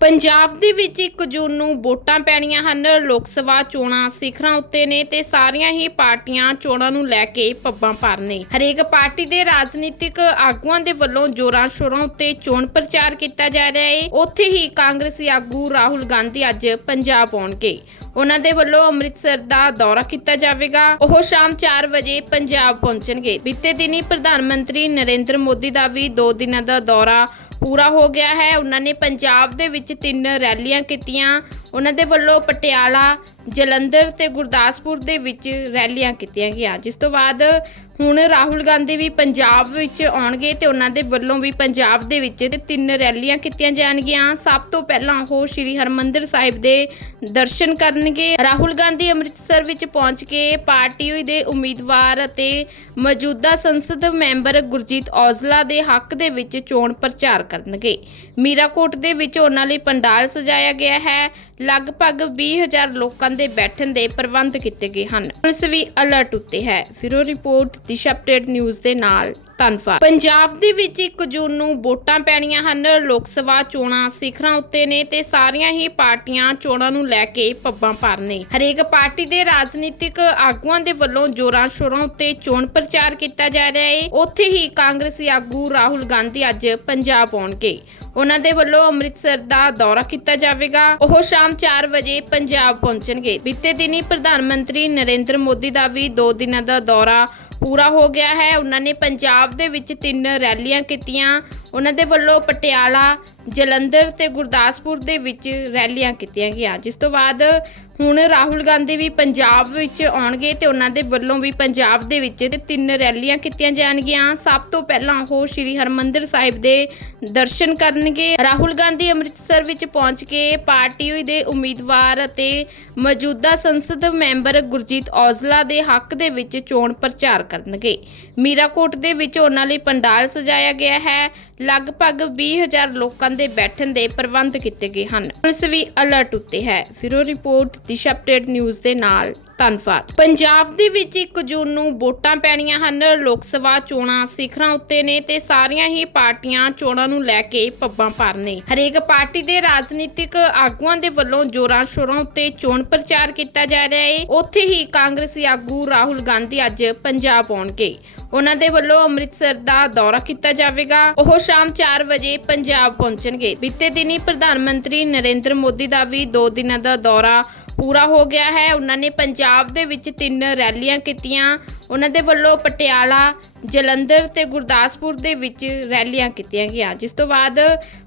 ਪੰਜਾਬ ਦੇ ਵਿੱਚ 1 ਜੂਨ ਨੂੰ ਵੋਟਾਂ ਪੈਣੀਆਂ ਹਨ। ਲੋਕ ਸਭਾ ਚੋਣਾਂ ਸਿਖਰਾਂ ਉੱਤੇ ਨੇ ਤੇ ਸਾਰੀਆਂ ਹੀ ਪਾਰਟੀਆਂ ਚੋਣਾਂ ਨੂੰ ਲੈ ਕੇ ਪੱਬਾਂ ਭਰ ਨੇ। ਹਰੇਕ ਪਾਰਟੀ ਦੇ ਰਾਜਨੀਤਿਕ ਆਗੂਆਂ ਦੇ ਵੱਲੋਂ ਜੋਰਾਂ ਸ਼ੋਰਾਂ ਉੱਤੇ ਚੋਣ ਪ੍ਰਚਾਰ ਕੀਤਾ ਜਾ ਰਿਹਾ ਹੈ ਉੱਥੇ ਹੀ ਕਾਂਗਰਸੀ ਆਗੂ ਰਾਹੁਲ ਗਾਂਧੀ ਅੱਜ ਪੰਜਾਬ ਆਉਣਗੇ। ਉਹਨਾਂ ਦੇ ਵੱਲੋਂ ਅੰਮ੍ਰਿਤਸਰ ਦਾ ਦੌਰਾ ਕੀਤਾ ਜਾਵੇਗਾ। ਉਹ ਸ਼ਾਮ 4 ਵਜੇ ਪੰਜਾਬ ਪਹੁੰਚਣਗੇ। ਬੀਤੇ ਦਿਨੀ ਪ੍ਰਧਾਨ ਮੰਤਰੀ ਨਰਿੰਦਰ ਮੋਦੀ ਦਾ ਵੀ 2 ਦਿਨਾਂ ਦਾ ਦੌਰਾ ਪੂਰਾ ਹੋ ਗਿਆ ਹੈ। ਉਹਨਾਂ ਨੇ ਪੰਜਾਬ ਦੇ ਵਿੱਚ ਤਿੰਨ ਰੈਲੀਆਂ ਕੀਤੀਆਂ। ਉਹਨਾਂ ਦੇ ਵੱਲੋਂ ਪਟਿਆਲਾ, ਜਲੰਧਰ ਤੇ ਗੁਰਦਾਸਪੁਰ ਦੇ ਵਿੱਚ ਰੈਲੀਆਂ ਕੀਤੀਆਂ ਗਈਆਂ, ਜਿਸ ਤੋਂ ਬਾਅਦ ਹੁਣ ਰਾਹੁਲ ਗਾਂਧੀ ਵੀ ਪੰਜਾਬ ਵਿੱਚ ਆਉਣਗੇ ਤੇ ਉਹਨਾਂ ਦੇ ਵੱਲੋਂ ਵੀ ਪੰਜਾਬ ਦੇ ਵਿੱਚ ਤਿੰਨ ਰੈਲੀਆਂ ਕੀਤੀਆਂ ਜਾਣਗੀਆਂ। ਸਭ ਤੋਂ ਪਹਿਲਾਂ ਉਹ ਸ੍ਰੀ ਹਰਮੰਦਰ ਸਾਹਿਬ ਦੇ ਦਰਸ਼ਨ ਕਰਨਗੇ। ਰਾਹੁਲ ਗਾਂਧੀ ਅੰਮ੍ਰਿਤਸਰ ਵਿੱਚ ਪਹੁੰਚ ਕੇ ਪਾਰਟੀ ਦੇ ਉਮੀਦਵਾਰ ਅਤੇ ਮੌਜੂਦਾ ਸੰਸਦ ਮੈਂਬਰ ਗੁਰਜੀਤ ਔਜਲਾ ਦੇ ਹੱਕ ਦੇ ਵਿੱਚ ਚੋਣ ਪ੍ਰਚਾਰ ਕਰਨਗੇ। ਮੀਰਾਕੋਟ ਦੇ ਵਿੱਚ ਉਹਨਾਂ ਲਈ ਪੰਡਾਲ ਸਜਾਇਆ ਗਿਆ ਹੈ। ਲਗਭਗ 20000 ਲੋਕਾਂ ਦੇ ਬੈਠਣ ਦੇ ਪ੍ਰਬੰਧ ਕੀਤੇ ਗਏ ਹਨ। ਪੁਲਿਸ ਵੀ ਅਲਰਟ ਉੱਤੇ ਹੈ। ਫਿਰ ਰਿਪੋਰਟ, ਦਿਸ਼ਾ ਅਪਡੇਟ ਨਿਊਜ਼ ਦੇ ਨਾਲ ਧੰਨਵਾਦ। ਪੰਜਾਬ ਦੇ ਵਿੱਚ 1 ਜੂਨ ਨੂੰ ਵੋਟਾਂ ਪੈਣੀਆਂ ਹਨ। ਲੋਕ ਸਭਾ ਚੋਣਾਂ ਸਿਖਰਾਂ ਉੱਤੇ ਨੇ ਤੇ ਸਾਰੀਆਂ ਹੀ ਪਾਰਟੀਆਂ ਚੋਣਾਂ ਨੂੰ ਲੈ ਕੇ ਪੱਬਾਂ ਭਰ ਨੇ। ਹਰੇਕ ਪਾਰਟੀ ਦੇ ਰਾਜਨੀਤਿਕ ਆਗੂਆਂ ਦੇ ਵੱਲੋਂ ਜੋਰਾਂ ਸ਼ੋਰਾਂ ਉੱਤੇ ਚੋਣ ਪ੍ਰਚਾਰ ਕੀਤਾ ਜਾ ਰਿਹਾ ਹੈ ਉੱਥੇ ਹੀ ਕਾਂਗਰਸੀ ਆਗੂ ਰਾਹੁਲ ਗਾਂਧੀ ਅੱਜ ਪੰਜਾਬ ਆਉਣਗੇ। ਉਹਨਾਂ ਦੇ ਵੱਲੋਂ ਅੰਮ੍ਰਿਤਸਰ ਦਾ ਦੌਰਾ ਕੀਤਾ ਜਾਵੇਗਾ। ਉਹ ਸ਼ਾਮ 4 ਵਜੇ ਪੰਜਾਬ ਪਹੁੰਚਣਗੇ। ਬੀਤੇ ਦਿਨੀ ਪ੍ਰਧਾਨ ਮੰਤਰੀ ਨਰਿੰਦਰ ਮੋਦੀ ਦਾ ਵੀ 2 ਦਿਨਾਂ ਦਾ ਦੌਰਾ ਪੂਰਾ ਹੋ ਗਿਆ ਹੈ। ਉਹਨਾਂ ਨੇ ਪੰਜਾਬ ਦੇ ਵਿੱਚ ਤਿੰਨ ਰੈਲੀਆਂ ਕੀਤੀਆਂ। ਉਹਨਾਂ ਦੇ ਵੱਲੋਂ ਪਟਿਆਲਾ, ਜਲੰਧਰ ਤੇ ਗੁਰਦਾਸਪੁਰ ਦੇ ਵਿੱਚ ਰੈਲੀਆਂ ਕੀਤੀਆਂ ਗਈਆਂ। ਜਿਸ ਤੋਂ ਬਾਅਦ ਹੁਣ ਰਾਹੁਲ ਗਾਂਧੀ ਵੀ ਪੰਜਾਬ ਵਿੱਚ ਆਉਣਗੇ ਤੇ ਉਹਨਾਂ ਦੇ ਵੱਲੋਂ ਵੀ ਪੰਜਾਬ ਦੇ ਵਿੱਚ ਤਿੰਨ ਰੈਲੀਆਂ ਕੀਤੀਆਂ ਜਾਣਗੀਆਂ। ਸਭ ਤੋਂ ਪਹਿਲਾਂ ਉਹ ਸ੍ਰੀ ਹਰਮੰਦਰ ਸਾਹਿਬ ਦੇ ਦਰਸ਼ਨ ਕਰਨਗੇ। ਰਾਹੁਲ ਗਾਂਧੀ ਅੰਮ੍ਰਿਤਸਰ ਵਿੱਚ ਪਹੁੰਚ ਕੇ ਪਾਰਟੀ ਦੇ ਉਮੀਦਵਾਰ ਅਤੇ ਮੌਜੂਦਾ ਸੰਸਦ ਮੈਂਬਰ ਗੁਰਜੀਤ ਔਜਲਾ ਦੇ ਹੱਕ ਦੇ ਵਿੱਚ ਚੋਣ ਪ੍ਰਚਾਰ ਕਰਨਗੇ। ਮੀਰਾਕੋਟ ਦੇ ਵਿੱਚ ਉਹਨਾਂ ਲਈ ਪੰਡਾਲ ਸਜਾਇਆ ਗਿਆ ਹੈ। ਲਗਭਗ 20000 ਲੋਕਾਂ ਦੇ ਬੈਠਣ ਦੇ ਪ੍ਰਬੰਧ ਕੀਤੇ ਗਏ ਹਨ। ਪੁਲਿਸ ਵੀ ਅਲਰਟ ਉੱਤੇ ਹੈ। ਫਿਰ ਰਿਪੋਰਟ ਦਿਸ਼ਾ ਅਪਡੇਟ ਨਿਊਜ਼ ਦੇ ਨਾਲ। ਧੰਨਵਾਦ। ਪੰਜਾਬ ਦੇ ਵਿੱਚ 1 ਜੂਨ ਨੂੰ ਵੋਟਾਂ ਪੈਣੀਆਂ ਹਨ। ਲੋਕ ਸਭਾ ਚੋਣਾਂ ਸਿਖਰਾਂ ਉੱਤੇ ਨੇ ਤੇ ਸਾਰੀਆਂ ਹੀ ਪਾਰਟੀਆਂ ਚੋਣਾਂ ਨੂੰ ਲੈ ਕੇ ਪੱਬਾਂ ਭਾਰ ਨੇ। ਹਰੇਕ ਪਾਰਟੀ ਦੇ ਰਾਜਨੀਤਿਕ ਆਗੂਆਂ ਦੇ ਵੱਲੋਂ ਜੋਰਾਂ ਸ਼ੋਰਾਂ ਉੱਤੇ ਚੋਣ ਪ੍ਰਚਾਰ ਕੀਤਾ ਜਾ ਰਿਹਾ ਹੈ ਉੱਥੇ ਹੀ ਕਾਂਗਰਸੀ ਆਗੂ ਰਾਹੁਲ ਗਾਂਧੀ ਅੱਜ ਪੰਜਾਬ ਆਉਣਗੇ। ਉਹਨਾਂ ਦੇ ਵੱਲੋਂ ਅੰਮ੍ਰਿਤਸਰ ਦਾ ਦੌਰਾ ਕੀਤਾ ਜਾਵੇਗਾ। ਉਹ ਸ਼ਾਮ 4 ਵਜੇ ਪੰਜਾਬ ਪਹੁੰਚਣਗੇ। ਬੀਤੇ ਦਿਨੀ ਪ੍ਰਧਾਨ ਮੰਤਰੀ ਨਰਿੰਦਰ ਮੋਦੀ ਦਾ ਵੀ 2 ਦਿਨਾਂ ਦਾ ਦੌਰਾ ਪੂਰਾ ਹੋ ਗਿਆ ਹੈ। ਉਹਨਾਂ ਨੇ ਪੰਜਾਬ ਦੇ ਵਿੱਚ ਤਿੰਨ ਰੈਲੀਆਂ ਕੀਤੀਆਂ। ਉਹਨਾਂ ਦੇ ਵੱਲੋਂ ਪਟਿਆਲਾ ਜਲੰਧਰ ਤੇ ਗੁਰਦਾਸਪੁਰ ਦੇ ਵਿੱਚ ਰੈਲੀਆਂ ਕੀਤੀਆਂ ਗਈਆਂ, ਜਿਸ ਤੋਂ ਬਾਅਦ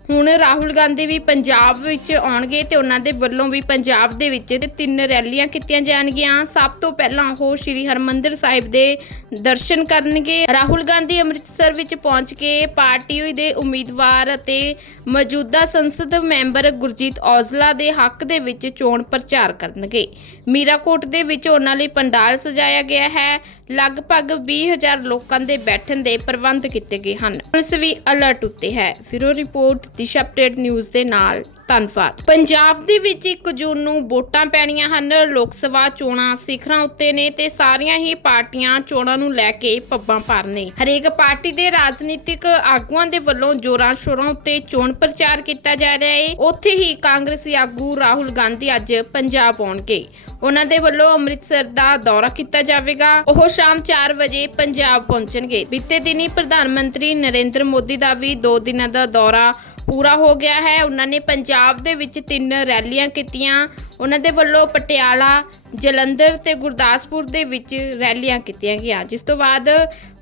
ਹੁਣ ਰਾਹੁਲ ਗਾਂਧੀ ਵੀ ਪੰਜਾਬ ਵਿੱਚ ਆਉਣਗੇ ਤੇ ਉਹਨਾਂ ਦੇ ਵੱਲੋਂ ਵੀ ਪੰਜਾਬ ਦੇ ਵਿੱਚ ਤਿੰਨ ਰੈਲੀਆਂ ਕੀਤੀਆਂ ਜਾਣਗੀਆਂ। ਸਭ ਤੋਂ ਪਹਿਲਾਂ ਉਹ ਸ੍ਰੀ ਹਰਮੰਦਰ ਸਾਹਿਬ ਦੇ ਦਰਸ਼ਨ ਕਰਨਗੇ। ਰਾਹੁਲ ਗਾਂਧੀ ਅੰਮ੍ਰਿਤਸਰ ਵਿੱਚ ਪਹੁੰਚ ਕੇ ਪਾਰਟੀ ਦੇ ਉਮੀਦਵਾਰ ਅਤੇ ਮੌਜੂਦਾ ਸੰਸਦ ਮੈਂਬਰ ਗੁਰਜੀਤ ਔਜਲਾ ਦੇ ਹੱਕ ਦੇ ਵਿੱਚ ਚੋਣ ਪ੍ਰਚਾਰ ਕਰਨਗੇ। ਮੀਰਾਕੋਟ ਦੇ ਵਿੱਚ ਉਹਨਾਂ ਲਈ ਪੰਡਾਲ ਸਜਾਇਆ ਗਿਆ ਹੈ। ਲਗਭਗ 20000 ਲੋਕਾਂ ਦੇ ਬੈਠਣ ਦੇ ਪ੍ਰਬੰਧ ਕੀਤੇ ਗਏ ਹਨ। ਪੁਲਿਸ ਵੀ ਅਲਰਟ ਉੱਤੇ ਹੈ। ਫਿਰ ਰਿਪੋਰਟ, ਦਿਸ਼ਾ ਅਪਡੇਟ ਨਿਊਜ਼ ਦੇ ਨਾਲ। ਧੰਨਵਾਦ। ਪੰਜਾਬ ਦੇ ਵਿੱਚ 1 ਜੂਨ ਨੂੰ ਵੋਟਾਂ ਪੈਣੀਆਂ ਹਨ। ਲੋਕ ਸਭਾ ਚੋਣਾਂ ਸਿਖਰਾਂ ਉੱਤੇ ਨੇ ਤੇ ਸਾਰੀਆਂ ਹੀ ਪਾਰਟੀਆਂ ਚੋਣਾਂ ਨੂੰ ਲੈ ਕੇ ਪੱਬਾਂ ਭਾਰ ਨੇ। ਹਰੇਕ ਪਾਰਟੀ ਦੇ ਰਾਜਨੀਤਿਕ ਆਗੂਆਂ ਦੇ ਵੱਲੋਂ ਜੋਰਾਂ ਸ਼ੋਰਾਂ ਉੱਤੇ ਚੋਣ ਪ੍ਰਚਾਰ ਕੀਤਾ ਜਾ ਰਿਹਾ ਹੈ ਉੱਥੇ ਹੀ ਕਾਂਗਰਸੀ ਆਗੂ ਰਾਹੁਲ ਗਾਂਧੀ ਅੱਜ ਪੰਜਾਬ ਆਉਣਗੇ। ਉਹਨਾਂ ਦੇ ਵੱਲੋਂ ਅੰਮ੍ਰਿਤਸਰ ਦਾ ਦੌਰਾ ਕੀਤਾ ਜਾਵੇਗਾ। ਉਹ ਸ਼ਾਮ 4 ਵਜੇ ਪੰਜਾਬ ਪਹੁੰਚਣਗੇ। ਬੀਤੇ ਦਿਨੀ ਪ੍ਰਧਾਨ ਮੰਤਰੀ ਨਰਿੰਦਰ ਮੋਦੀ ਦਾ ਵੀ 2 ਦਿਨਾਂ ਦਾ ਦੌਰਾ ਪੂਰਾ ਹੋ ਗਿਆ ਹੈ। ਉਹਨਾਂ ਨੇ ਪੰਜਾਬ ਦੇ ਵਿੱਚ ਤਿੰਨ ਰੈਲੀਆਂ ਕੀਤੀਆਂ। ਉਹਨਾਂ ਦੇ ਵੱਲੋਂ ਪਟਿਆਲਾ, ਜਲੰਧਰ ਤੇ ਗੁਰਦਾਸਪੁਰ ਦੇ ਵਿੱਚ ਰੈਲੀਆਂ ਕੀਤੀਆਂ ਗਈਆਂ, ਜਿਸ ਤੋਂ ਬਾਅਦ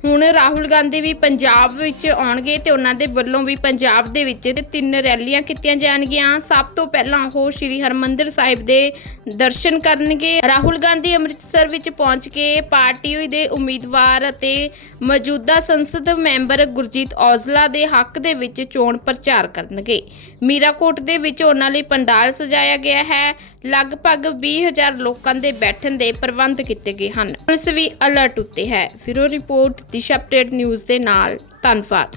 ਹੁਣ ਰਾਹੁਲ ਗਾਂਧੀ ਵੀ ਪੰਜਾਬ ਵਿੱਚ ਆਉਣਗੇ ਤੇ ਉਹਨਾਂ ਦੇ ਵੱਲੋਂ ਵੀ ਪੰਜਾਬ ਦੇ ਵਿੱਚ ਤਿੰਨ ਰੈਲੀਆਂ ਕੀਤੀਆਂ ਜਾਣਗੀਆਂ। ਸਭ ਤੋਂ ਪਹਿਲਾਂ ਉਹ ਸ੍ਰੀ ਹਰਮੰਦਰ ਸਾਹਿਬ ਦੇ ਦਰਸ਼ਨ ਕਰਨਗੇ। ਰਾਹੁਲ ਗਾਂਧੀ ਅੰਮ੍ਰਿਤਸਰ ਵਿੱਚ ਪਹੁੰਚ ਕੇ ਪਾਰਟੀ ਦੇ ਉਮੀਦਵਾਰ ਅਤੇ ਮੌਜੂਦਾ ਸੰਸਦ ਮੈਂਬਰ ਗੁਰਜੀਤ ਔਜਲਾ ਦੇ ਹੱਕ ਦੇ ਵਿੱਚ ਚੋਣ ਪ੍ਰਚਾਰ ਕਰਨਗੇ। ਮੀਰਾਕੋਟ ਦੇ ਵਿੱਚ ਉਹਨਾਂ ਲਈ ਪੰਡਾਲ ਸਜਾਇਆ ਗਿਆ ਹੈ। ਲਗਭਗ 20000 ਲੋਕਾਂ ਦੇ ਬੈਠਣ ਦੇ ਪ੍ਰਬੰਧ ਕੀਤੇ ਗਏ ਹਨ। ਪੁਲਿਸ ਵੀ ਅਲਰਟ ਉੱਤੇ ਹੈ। ਫਿਰ ਰਿਪੋਰਟ, ਦਿਸ਼ਾ ਅਪਡੇਟ ਨਿਊਜ਼ ਦੇ ਨਾਲ ਧੰਨਵਾਦ।